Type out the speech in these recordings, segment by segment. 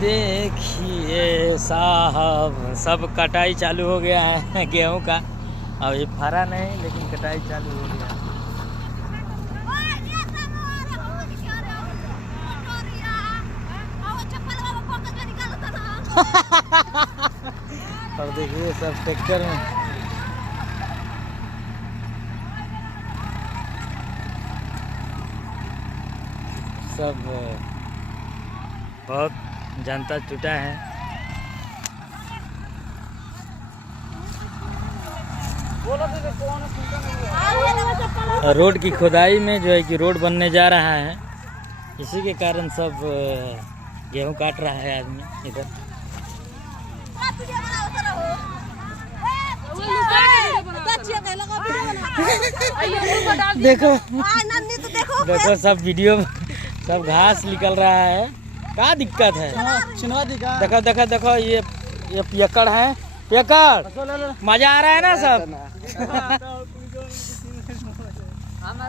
देखिए साहब, सब कटाई चालू हो गया है गेहूं का। अभी फरा नहीं लेकिन कटाई चालू हो गया। और देखिए सब ट्रैक्टर में सब बहुत जनता जुटा है। रोड की खुदाई में जो है कि रोड बनने जा रहा है, इसी के कारण सब गेहूं काट रहा है आदमी इधर। देखो देखो सब वीडियो में सब घास निकल रहा है। क्या दिक्कत है? देखो देखो देखो ये पियक्कड़ है, पियक्कड़ मजा आ रहा है ना सब।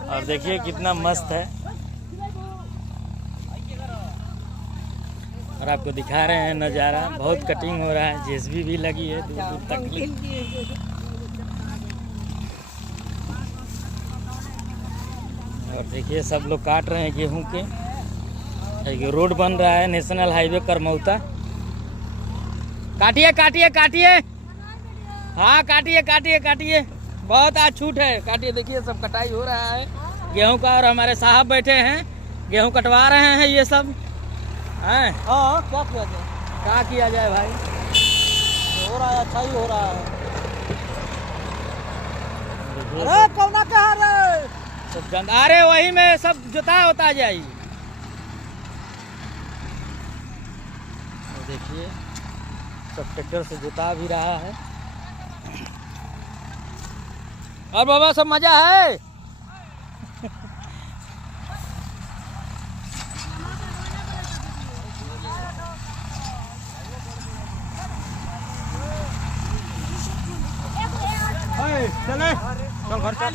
और देखिए कितना मस्त है। और आपको दिखा रहे हैं नज़ारा, बहुत कटिंग हो रहा है, जेसीबी भी लगी है दूर दूर तक। और देखिए सब लोग काट रहे हैं गेहूं के। एक रोड बन रहा है, नेशनल हाईवे करमौता। काटिए काटिए काटिए, हाँ काटिए काटिए काटिए, बहुत आज छूट है, काटिए। देखिए सब कटाई हो रहा है गेहूं का, और हमारे साहब बैठे हैं गेहूं कटवा रहे हैं। ये सब हैं, हाँ क्या किया जाए भाई, हो रहा है, अच्छा ही हो रहा है। अरे कौना कहाँ रे सब जन, अरे वही में सब जोता होता जाए। देखिए सब ट्रैक्टर से जोता भी रहा है। और बाबा सब मजा है। चले चल घर चल।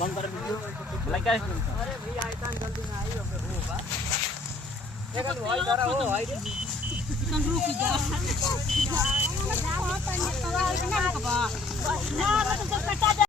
बंद कर वीडियो लगा है। अरे भैया आइता जल्दी में आई हो बा देखल भाई करा हो भाई संगरू की जा ना तो कटा